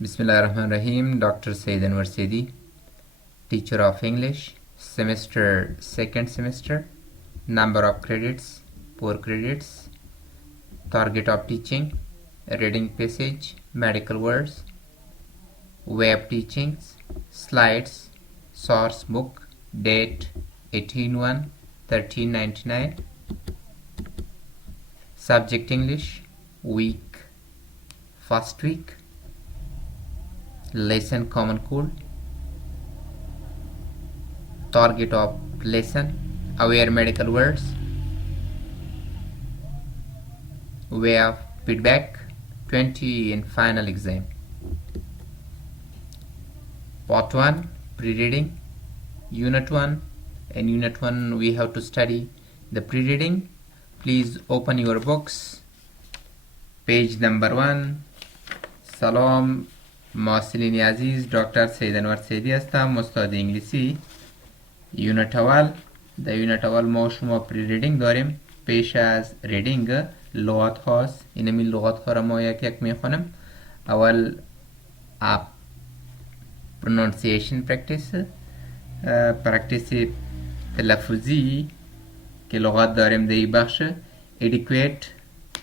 Bismillahirrahmanirrahim. Dr. Sayyid Anwar Saidi, teacher of English, semester second semester, number of credits 4 credits, target of teaching, reading passage, medical words, way of teachings, slides, source book, date 18/1/1399, subject English, week, first week, lesson common cold, target of lesson, aware medical words, way of feedback, 20 in final exam. Part 1 pre-reading, unit 1. In unit 1 we have to study the pre-reading. Please open your books, page number 1. سلام، محصلین عزیز، دکتر سید انور سیدی هستم، استاد انگلیسی. یونت اول، در یونت اول ما شما پری ریدینگ داریم. پیش از ریدینگ لغات هاست. اینمی لغات ها را ما یک یک میخونم. اول پرونانسیشن پرکتیس تلفظی که لغات داریم در این بخش. ادیکویت،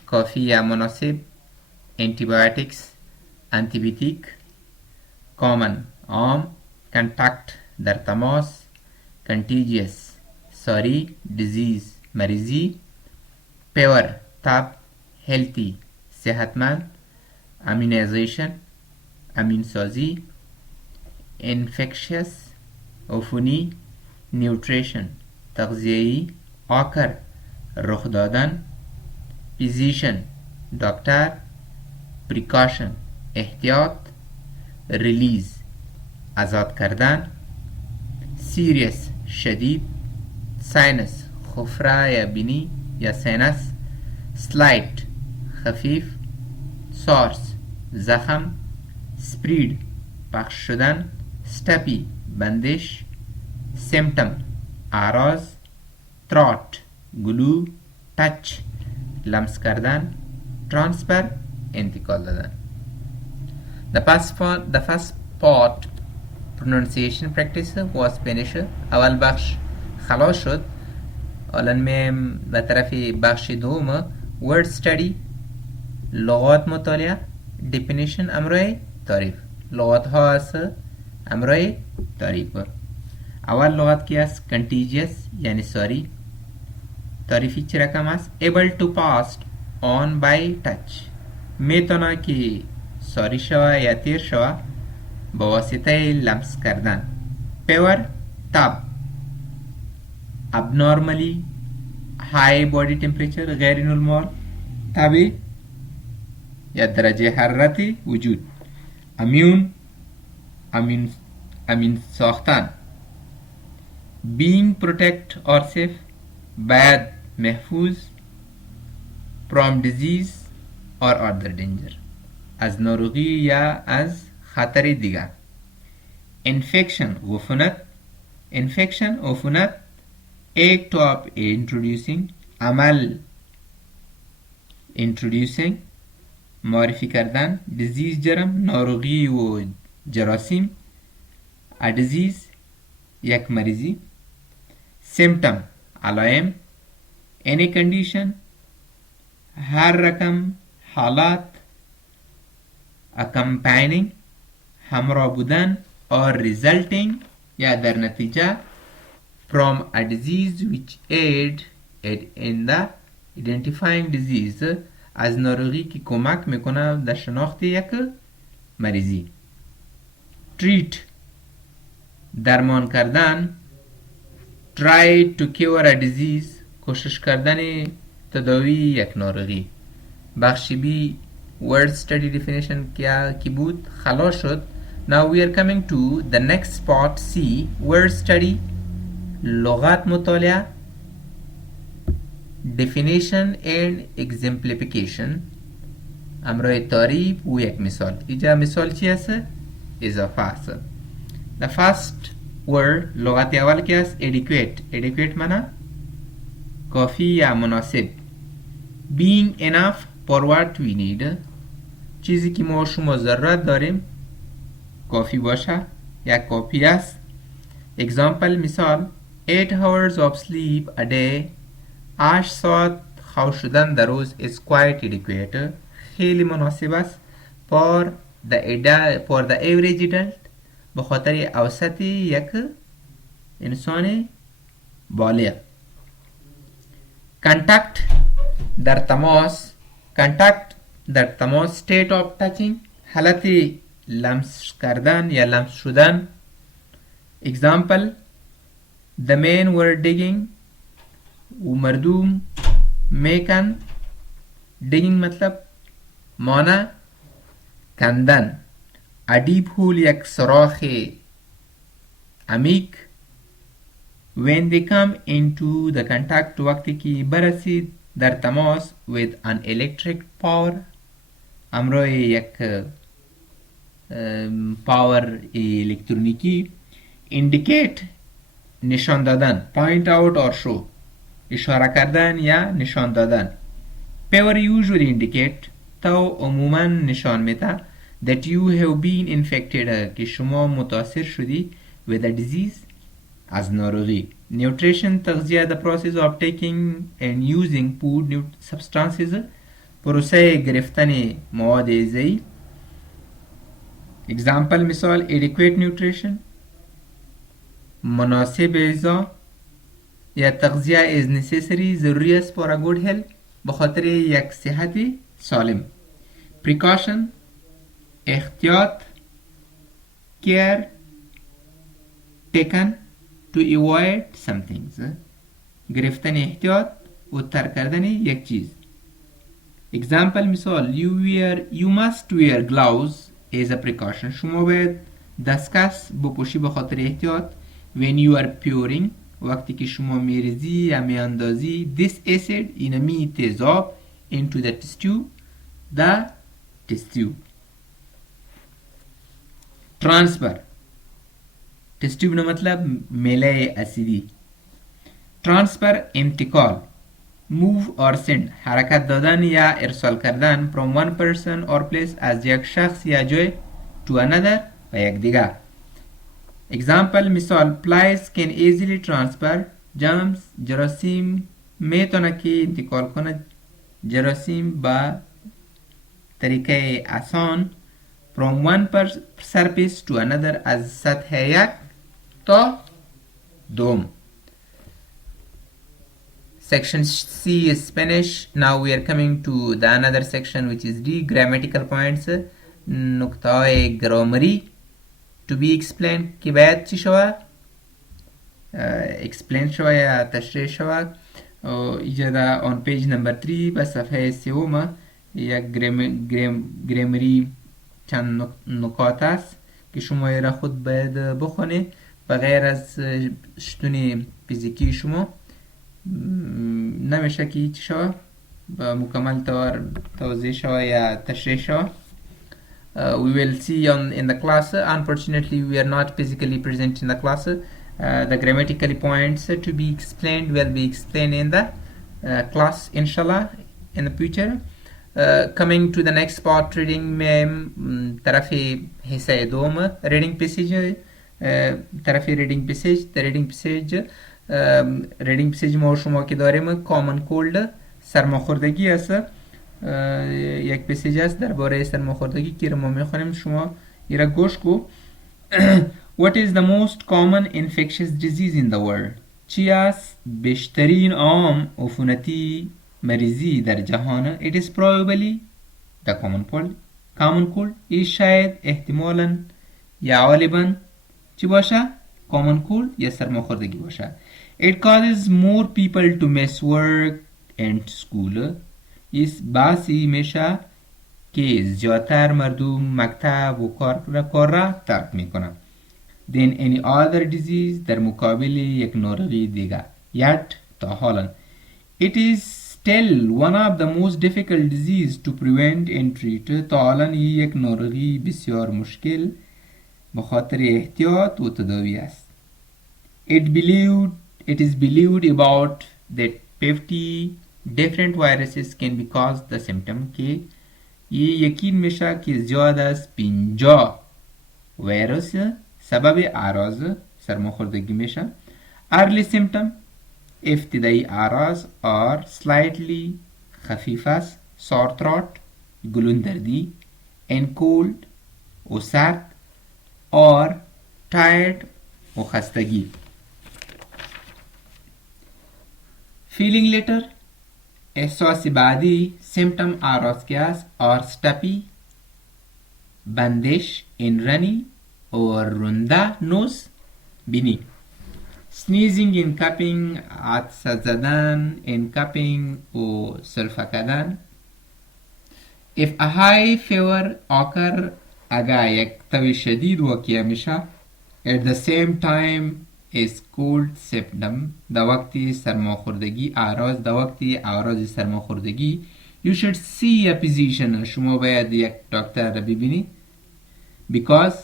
کافی یا مناسب. انتیبیوتیکس، انتیبیوتیک. کامن، عام. کنتاکت، در تماس. کنتیجیس، ساری. دیزیز، مریضی. پیور، تب. هیلتی، صحتمند. امینیزیشن، امین سازی. انفکشس، عفونی. نیوتریشن، تغذیه‌ای. آکر، رخ دادن. فیزیشن، دکتر. پریکاشن، احتیاط. ریلیز، آزاد کردن. سیریس، شدید. ساینس، خفره یا بینی یا سینس. سلایت، خفیف. سارس، زخم. سپرید، پخش شدن. ستپی، بندش. سیمتم، اعراض. ترات، گلو. تچ، لمس کردن. ترانسفر، انتقال دادن. The first part pronunciation practice was finished. اول بخش خلاص شد. الان میم به طرف بخش دوم word study، لغات مطالعه. definition، امرای تعریف. لغات ها است امرای تعریف. اول لغت کی است؟ contagious یعنی ساری. تعریفی چه رقم است؟ able to pass on by touch، میتونه که ساری شوه یا تیر شوه با واسطه لمس کردن. پیور، تب. abnormally high body temperature، غیر نرمال. تبی یا درجه حرارتی وجود. امین ساختن. being protect or safe، باید محفوظ. from disease or other danger، از ناروغی یا از خطر دیگر. infection، عفونت. infection، عفونت. act of introducing، عمل introducing، معرفی کردن. disease، جرم، ناروغی و جراثیم. a disease، یک مریضی. symptom، علائم. any condition، هر رقم حالات. accompanying، همراه بودن. or resulting، یا در نتیجه. from a disease which aid in the identifying disease، از ناروغی که کمک میکنه در شناخت یک مریضی. treat، درمان کردن. try to cure a disease، کوشش کردن تداوی یک ناروغی. بخش بی word study definition کی بود؟ خلاص شد. now we are coming to the next part C، word study، لغات مطالعه. definition and exemplification، امرای تعریف و یک مثال. اینجا مثال چی است؟ اضافه است. the first word، لغت اول کی است؟ adequate. adequate معنی کافی یا مناسب. being enough for what we need، چیزی که ما شما ضرورت داریم کافی باشه یک کافی است. example مثال 8 hours of sleep a day 8 ساعت خواب شدن در روز is quite adequate خیلی مناسب است for the average adult به خاطر اوسط یک انسان بالغ. contact در تماس contact در تماس state of touching حالت لمس کردن یا لمس شدن. example the men were digging و مردم میکن digging مطلب مانا کندن. a deep hole یک سراخ عمیق when they come into the contact وقتی که برسید در تماس with an electric power همراه یک پاور الکترونیکی. indicate نشان دادن point out or show اشاره کردن یا نشان دادن. power usually indicate تو عموما نشان میده that you have been infected که شما متاثر شدی with a disease از ناروغی. nutrition تغذیه the process of taking and using food substances پروسه گرفتن مواد غذایی. example مثال adequate nutrition مناسب غذا یا تغذیه is necessary ضروری است for a good health به خاطر یک صحت سالم. precaution احتیاط care taken to avoid some things گرفتن احتیاط و ترک کردن یک چیز. example مثال you must wear gloves as a precaution شما باید دستکش بپوشی به خاطر احتیاط. when you are pouring وقتی که شما میریزی یا میاندازی this acid اینمی تیزاب into the test tube. transfer test tube مطلب میله اسیدی. transfer انتقال move or send حرکت دادن یا ارسال کردن from one person or place از یک شخص یا جای to another و یک دیگر. example مثال flies can easily transfer germs جراثیم میتونه که انتقال کنه جراثیم با طریقه آسان from one surface to another از سطح یک تا دوم. section C is Spanish. Now we are coming to the another section which is the grammatical points نکته گرامری to be explained که باید چی شوه explain شوه یا تشریح شوه. ایجاده on page number 3 به صفحه سوم یک گرامری چند نکات است که شما را خود باید بخونی بغیر از شتون فیزیکی شما نمیشه که هیچ شوه با مکمل توضیح شوه یا تشریح شوه. We will see in the class. Unfortunately, we are not physically present in the class. The grammatical points to be explained will be explained in the class, inshallah, in the future. Coming to the next part, reading طرف حصه دوم reading passage طرف reading passage. The reading passage ما شما که داریم common cold سرماخوردگی است. یک پسیج است درباره سرماخوردگی که ما میخوانیم شما ایرا گوش کو. What is the most common infectious disease in the world چی است بیشترین عام عفونتی مریضی در جهان. It is probably the common cold این شاید احتمالا یا غالبا چی باشه common cold یا سرماخوردگی باشه. It causes more people to miss work and school اس باعثی میشه که زیادتر مردم مکتب و کار را ترک میکنن than any other disease در مقابل یک ناروغی دیگر. Yet تا حالا it is still one of the most difficult disease to prevent and treat. تا حالا یک ناروغی بسیار مشکل به خاطر احتیاط و تداوی است. It is believed about that 50 different viruses can be caused the symptom که ये यकीन میشه که زیاد از 50 ویروس سبب اعراض سرماخوردگی میشه. early symptom ابتدایی اعراض are slightly خفیف است، sore throat گلوندردی، and cold و سرد، or tired و خستگی. feeling later احساس بعدی symptom اعراض که است are stuffy بندش in runny و رنده nose بینی. sneezing and coughing عطسه زدن and coughing و سلفه کردن. if a high fever occur اگر یک تب شدید واقع میشه at the same time is cold symptom در وقتی سرماخوردگی اعراض در وقتی اعراض سرماخوردگی you should see a physician شما باید یک دکتر را ببینید because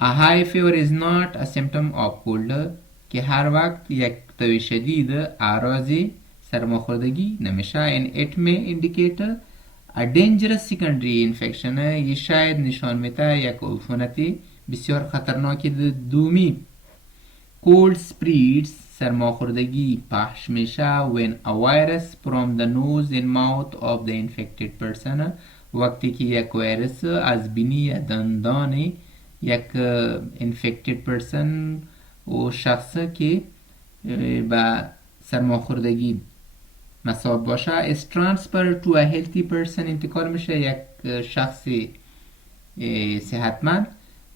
a high fever is not a symptom of cold که هر وقت یک تب شدید اعراض سرماخوردگی نمیشه and it may indicate a dangerous secondary infection یہ شاید نشان میده یک عفونت بسیار خطرناک دومی. cold spreads سرماخوردگی پخش میشه when a virus from the nose and mouth of the infected person وقتی که یک ویروس از بینی یا دندان یک infected person و شخص که با سرماخوردگی مصاب باشه is transferred to a healthy person انتقال میشه یک شخص صحتمند.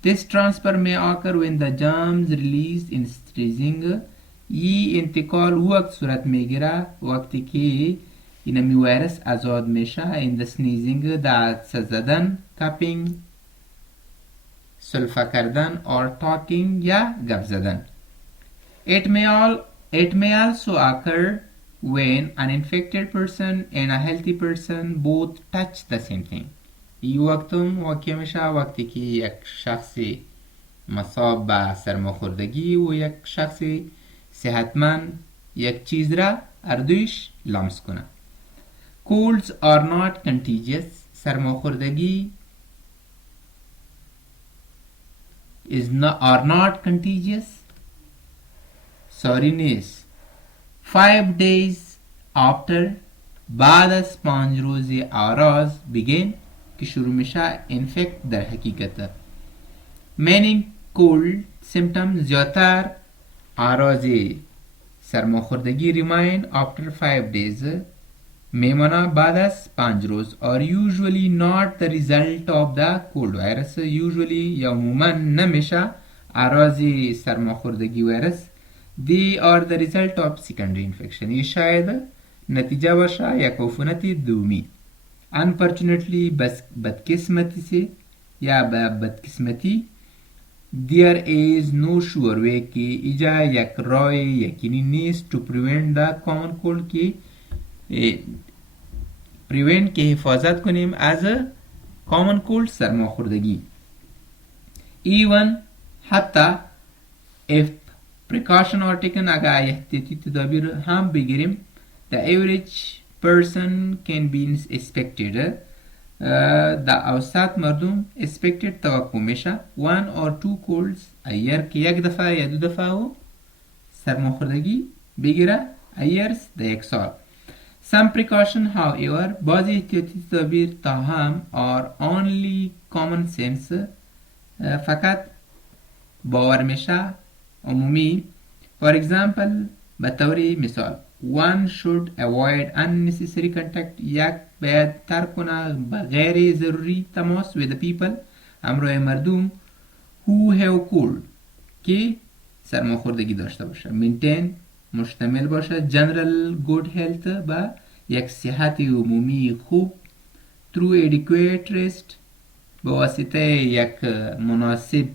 this transfer may occur when the germs released in sneezing این انتقال وقت صورت میگیره وقتی که اینمی ویروس آزاد میشه in the sneezing در عطسه زدن coughing سلفه کردن or talking یا گپ زدن. it may also occur when an infected person and a healthy person both touch the same thing این وقتم واقع میشه وقتی که یک شخص مصاب به سرماخوردگی و یک شخص صحتمند یک چیز را اردویش لمس کنه. colds are not contagious سرماخوردگی are not contagious نیست. 5 days after بعد از 5 روز اعراض begin که شروع میشه infect در حقیقت. many cold symptoms زیادتر اعراض سرماخوردگی remain after 5 days میمانه بعد از 5 روز are usually not the result of the cold virus usually یا عموما نمیشه اعراض سرماخوردگی ویروس they are the result of secondary infection یہ شاید نتیجه باشه یک عفونت دومی. unfortunately بدقسمتی سے یا بدقسمتی there is no sure way که ایجا یک راه یقینی نیست to prevent the common cold که prevent که حفاظت کنیم از common cold سرماخوردگی. even حتی if precaution are taken اگر احتیاطی تدابیر هم بگیریم the average person can be expected در اوسط مردم expected توقع میشه 1 or 2 colds a year که یک دفعه یا 2 دفعه و سرماخوردگی بگیره a year در یک سال. some precaution however بعضی احتیاطی تدابیر تاهم are only common sense فقط باور میشه عمومی. for example به طور مثال one should avoid unnecessary contact یک باید ترک کنه غیر ضروری تماس with the people همراه مردم who have cold که سرماخوردگی داشته باشه. maintain مشتمل باشه general good health با یک صحت عمومی خوب through adequate rest با واسطه یک مناسب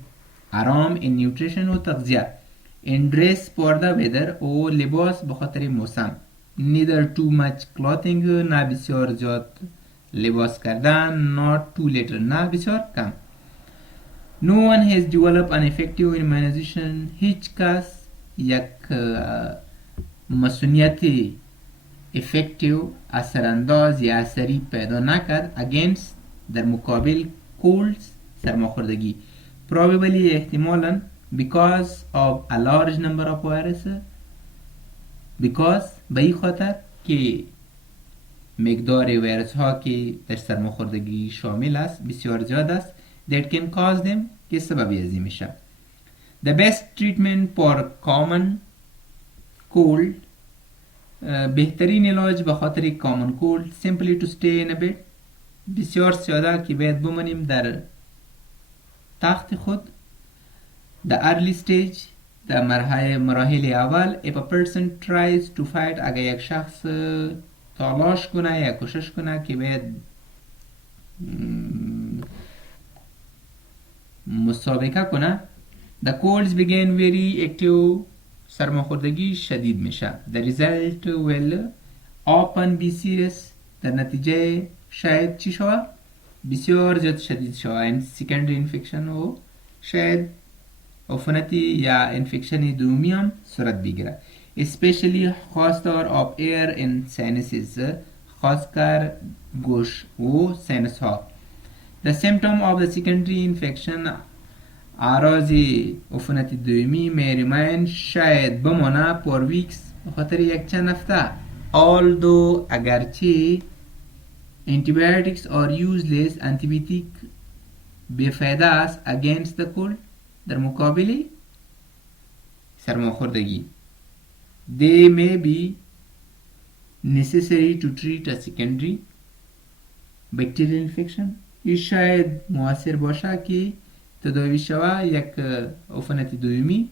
آرام in nutrition و تغذیه and dress for the weather و لباس بخاطر موسم neither too much clothing نه بسیار زیاد لباس کردن not too little نه بسیار کم. no one has developed an effective immunization هیچ کس یک مسئولیت effective اثرانداز یا اثری پیدا نکرد against در مقابل colds سرماخوردگی probably احتمالا because of a large number of viruses because به این خاطر که مقدار ویروس ها که در سرماخوردگی شامل است بسیار زیاد است that can cause them که سببی از این میشه. The best treatment for common cold بهترین علاج به خاطر common cold simply to stay in a bed بسیار ساده که باید بمانیم در تخت خود. The early stage در مراحل اول if a person tries to fight اگر یک شخص تلاش کنه یا کوشش کنه که باید مسابقه کنه the colds begin very active سرماخوردگی شدید میشه. The result will often be serious در نتیجه شاید چی شوه؟ بسیار زیاد شدید شوه. secondary infection و شاید عفونتی یا انفکشن دومی هم صورت بگیره. especially خواستار of air and sinuses خاص کر گوش و سینس ها. The symptom of the secondary infection اعراض عفونت دومی may remain شاید بمانه for weeks بخاطر یک چند هفته although اگرچه antibiotics are useless antibiotic بیفایده است against the cold در مقابل سرماخوردگی. They may be necessary to treat a secondary bacterial infection این شاید مؤثر باشه که تداوی شوه یک عفونت دومی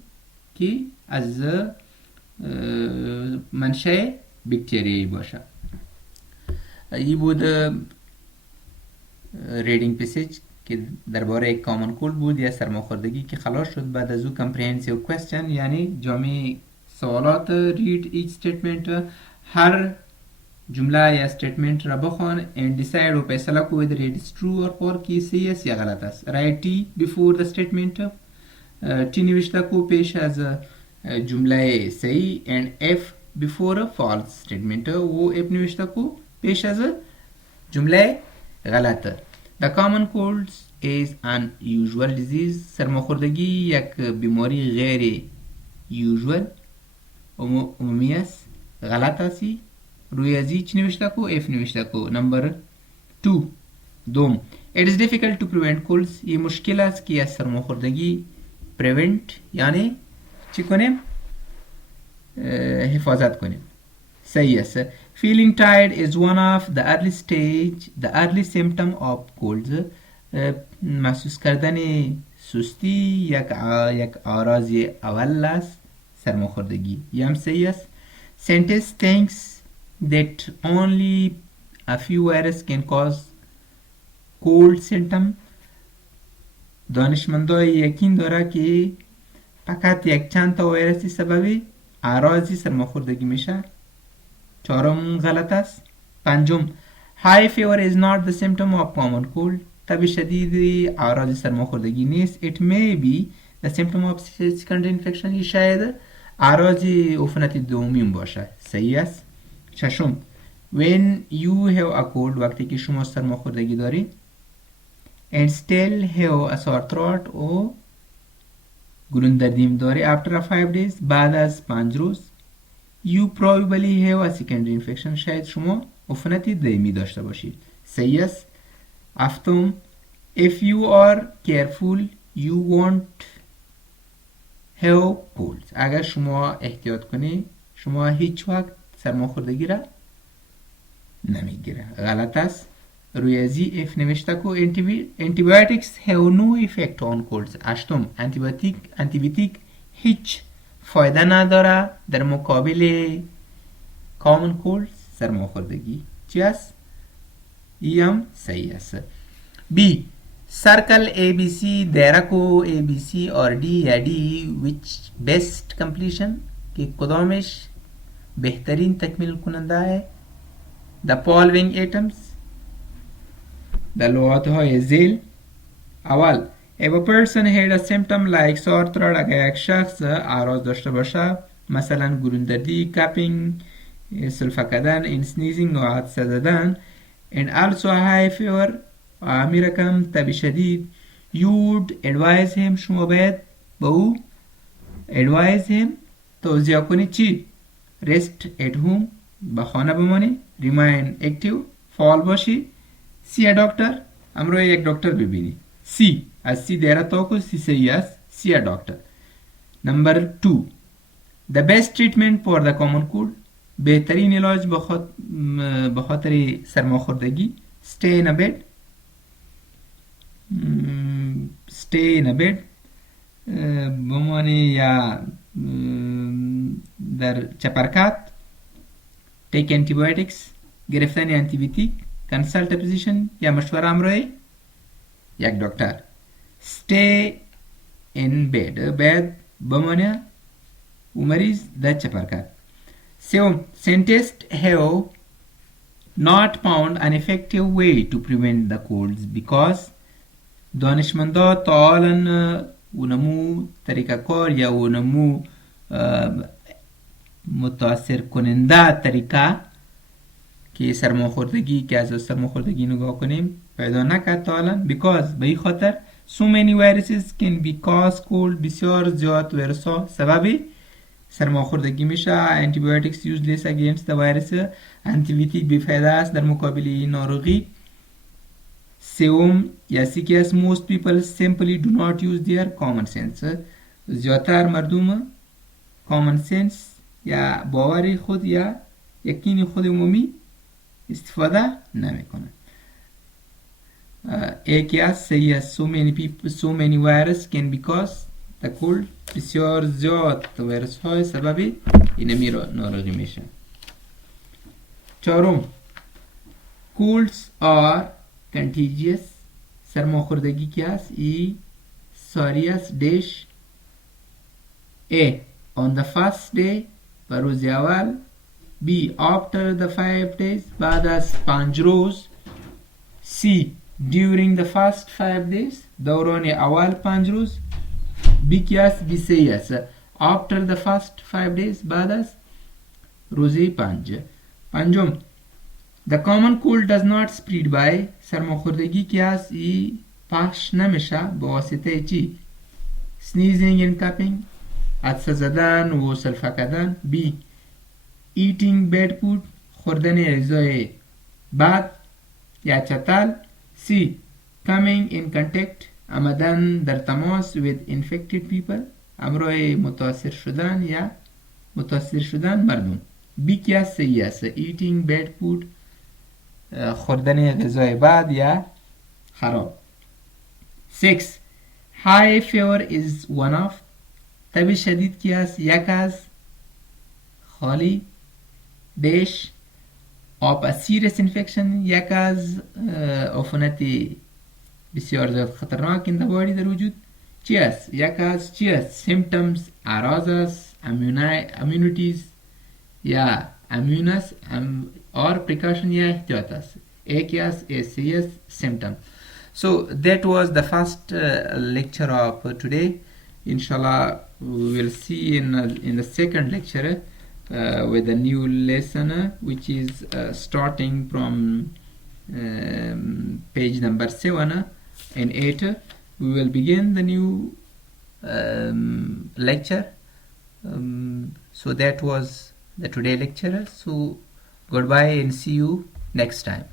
که از منشأ بکتریایی باشه. این بود ریدینگ پسیج که درباره کامن کولد بود یا سرماخوردگی که خلاص شد. بعد از او کامپریهنسیو کوئسچن یعنی جامع سوالات read each statement هر جمله یا statement را بخوان and decide و فیصله کو whether it is true or false کی صحیح است یا غلط است. write T before the statement T نوشته کو پیش از جمله صحیح and F before a false statement و F نوشته کو پیش از جمله غلط. The common cold is an usual disease سرماخوردگی یک بیماری غیر usual عمومی است غلط هستی روی ازی چی نوشته کو F نوشته کو. نمبر 2 دوم it is difficult to prevent colds یہ مشکل است که از سرماخوردگی prevent یعنی چی کنیم حفاظت کنیم. صحیح است. Feeling tired is one of the early symptom of colds محسوس کردن سستی یک آراز اول است سرماخوردگی هم صحیح است. Scientists thinks that only a few viruses can cause cold symptom دانشمندان یقین داره که فقط یک چند تا ویروسی سبب آراز سرماخوردگی میشه. چهارم غلط است. پنجم high fever is not the symptom of common cold تب شدید آراز سرماخوردگی نیست. it may be the symptom of secondary infection این شاید آراز عفونت دومی باشه. صحیح است. ششم when you have a cold وقتی که شما سرماخوردگی داری and still have a sore throat و گلوندردیم داری after 5 days بعد از 5 روز you probably have a secondary infection شاید شما عفونت دومی داشته باشید. صحیح است. هفتم if you are careful you won't have colds اگر شما احتیاط کنی شما هیچ وقت سرماخوردگی را نمیگیره. غلط است. روی ازی F نوشته کو antibiotics have no effect on colds. هشتم antibiotic هیچ فایده نداره در مقابل common cold سرماخوردگی. چی است؟ هم صحیح است. B circle ABC دایره کو ABC or D یا D which best completion که کدامش بهترین تکمیل کننده ہے. The following items در لغات های زیل. اول if a person had a symptom like sore throat اگر یک شخص اعراض داشته باشه مثلا گلوندردی کپینگ سلفه کردن and sneezing و عطسه زدن and also high fever و رقم تب شدید you'd advise him شما باید با او advise him توصیه کنید چی؟ rest at home به خانه بمانی remain active فعال باشی see a doctor امروز یک دکتر ببینی see از see دیره توکو see صحیح است see a doctor number 2 the best treatment for the common cold بهترین علاج به خاطر سرماخوردگی stay in a bed stay in a bed بمانی یا در چپرکت take antibiotics گرفتن انتیبیوتیک consult a physician یا مشوره امروی یک دکتر stay in bed bed بمانی و مریض در چپرکت سوم scientists have not found an effective way to prevent the colds because دانشمندا تا حالا ونمو طریقه کار یا ونمو متاثر کننده طریقه که سرماخوردگی که از سرماخوردگی نگاه کنیم پیدا نکرد تا حالا because به این خاطر so many viruses can be cause cold بسیار زیاد ویروس ها سبب سرماخوردگی میشه antibiotics useless against the virus انتیبیوتیک بیفایده است در مقابل ناروغی سوم یا سیکی از most people simply do not use their common sense زیادتر مردم common sense یا باور خود یا یقین خود عمومی استفاده نمیکنن یکی از صحیح است so many virus can be caused the cold بسیار زیاد ویروس های سبب اینمی ناروغی میشن چهارم colds are contagious سرماخوردگی که است ای ساری است دیش A on the first day بر روز اول B after the 5 days بعد از 5 روز C during the first 5 days دوران اول 5 روز B کی است B صحیح است after the first 5 days بعد از روز 5 پنجم The common cold does not spread by سرماخوردگی که است ای پخش نمیشه با واسطه چی sneezing and coughing عطسه زدن و سلفه کردن B eating bad food خوردن غذای بد یا چتل C coming in contact آمدن در تماس with infected people امروی متاثر شدن یا متاثر شدن مردم B کی است صحیح است eating bad food خوردن غذای بد یا خراب 6 high fever is one of تب شدید کی است یک از خالی دیش of a serious infection یک از عفونت بسیار زیاد خطرناک in the body در وجود چی است یک از چی است symptoms اعراض است immunities یا immunus or precaution یا احتیاط است یک از a serious symptom so that was the first lecture of today inshallah we will see in the second lecture with a new lesson which is starting from page number 7 and 8 we will begin the new lecture so that was the today lecture so goodbye and see you next time.